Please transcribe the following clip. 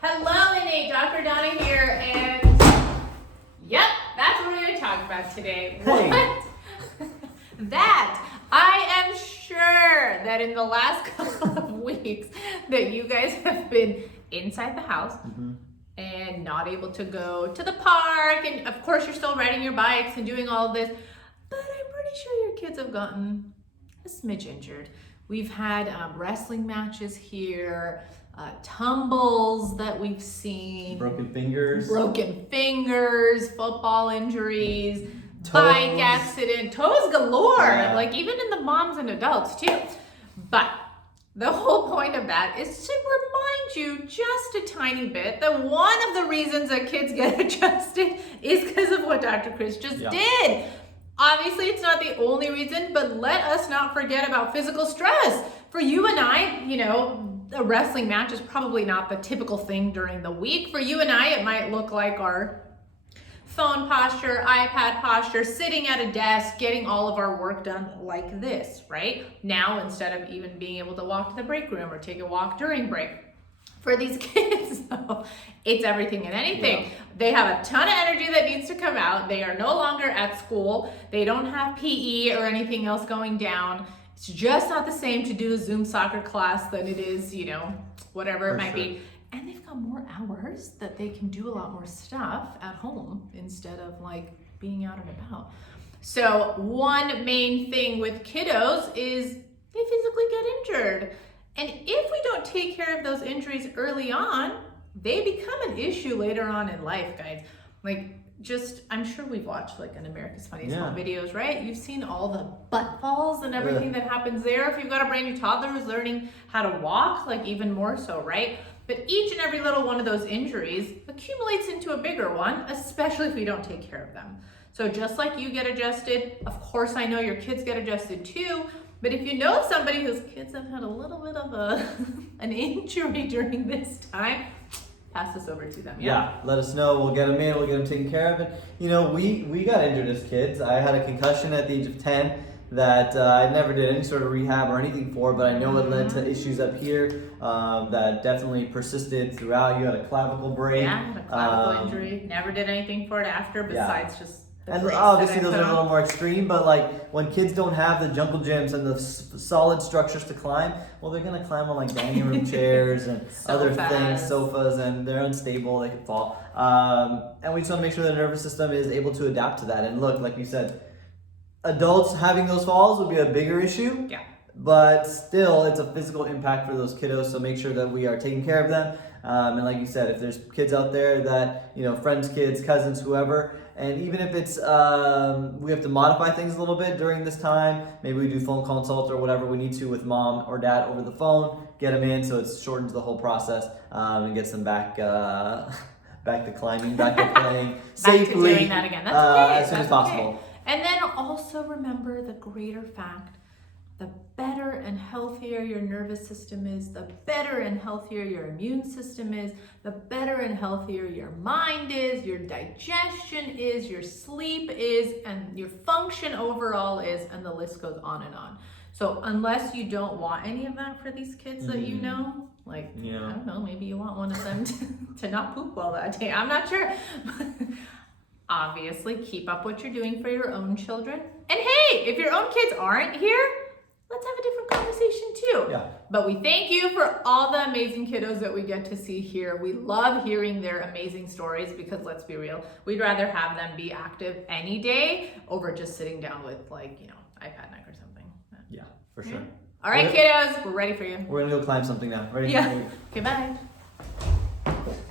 Hello, Innate. Dr. Donna here, and yep, that's what we're going to talk about today. Hey. What? That. I am sure that in the last couple of weeks that you guys have been inside the house and not able to go to the park, and of course you're still riding your bikes and doing all of this, but I'm pretty sure your kids have gotten a smidge injured. We've had wrestling matches here, tumbles that we've seen, Broken fingers, football injuries, toes. bike accident, toes galore, Yeah. like even in the moms and adults too. But the whole point of that is to remind you just a tiny bit that one of the reasons that kids get adjusted is because of what Dr. Chris just did. Obviously, it's not the only reason, but let us not forget about physical stress. For you and I, you know, a wrestling match is probably not the typical thing during the week. For you and I, it might look like our phone posture, iPad posture, sitting at a desk, getting all of our work done like this, right? Now, instead of even being able to walk to the break room or take a walk during break. For these kids, though, it's everything and anything. Yeah. They have a ton of energy that needs to come out. They are no longer at school. They don't have PE or anything else going down. It's just not the same to do a Zoom soccer class than it is, you know, whatever it might be. And they've got more hours that they can do a lot more stuff at home instead of like being out and about. So one main thing with kiddos is they physically get injured. And if we don't take care of those injuries early on, they become an issue later on in life, guys. Like, just, I'm sure we've watched like an America's Funniest Home Videos, right? You've seen all the butt falls and everything that happens there. If you've got a brand new toddler who's learning how to walk, like even more so, right? But each and every little one of those injuries accumulates into a bigger one, especially if we don't take care of them. So just like you get adjusted, of course I know your kids get adjusted too. But if you know somebody whose kids have had a little bit of an injury during this time, pass this over to them. Yeah, let us know. We'll get them in. We'll get them taken care of. And you know, we got injured as kids. I had a concussion at the age of 10 that I never did any sort of rehab or anything for, but I know it led to issues up here that definitely persisted throughout. You had a clavicle break. Yeah, I had a clavicle injury. Never did anything for it after besides just. And obviously those are a little more extreme, but like when kids don't have the jungle gyms and the solid structures to climb, well, they're gonna climb on like dining room chairs and other things, sofas, and they're unstable, they can fall. And we just wanna make sure that the nervous system is able to adapt to that. And look, like you said, adults having those falls would be a bigger issue. Yeah. But still, it's a physical impact for those kiddos, so make sure that we are taking care of them. And like you said, if there's kids out there that, you know, friends, kids, cousins, whoever, and even if it's, we have to modify things a little bit during this time, maybe we do phone consult or whatever we need to with mom or dad over the phone, get them in so it shortens the whole process and gets them back back to climbing, back to playing safely. Back to doing that again. That's okay. As soon as possible. Okay. And then also remember the greater fact, the better and healthier your nervous system is, the better and healthier your immune system is, the better and healthier your mind is, your digestion is, your sleep is, and your function overall is, and the list goes on and on. So unless you don't want any of that for these kids that you know, like, I don't know, maybe you want one of them to not poop well that day. I'm not sure. Obviously, keep up what you're doing for your own children. And hey, if your own kids aren't here, let's have a different conversation too. Yeah. But we thank you for all the amazing kiddos that we get to see here. We love hearing their amazing stories because let's be real, we'd rather have them be active any day over just sitting down with like, you know, iPad neck or something. Yeah, for sure. All right, kiddos, we're ready for you. We're gonna go climb something now. Ready? Yeah. Okay, bye.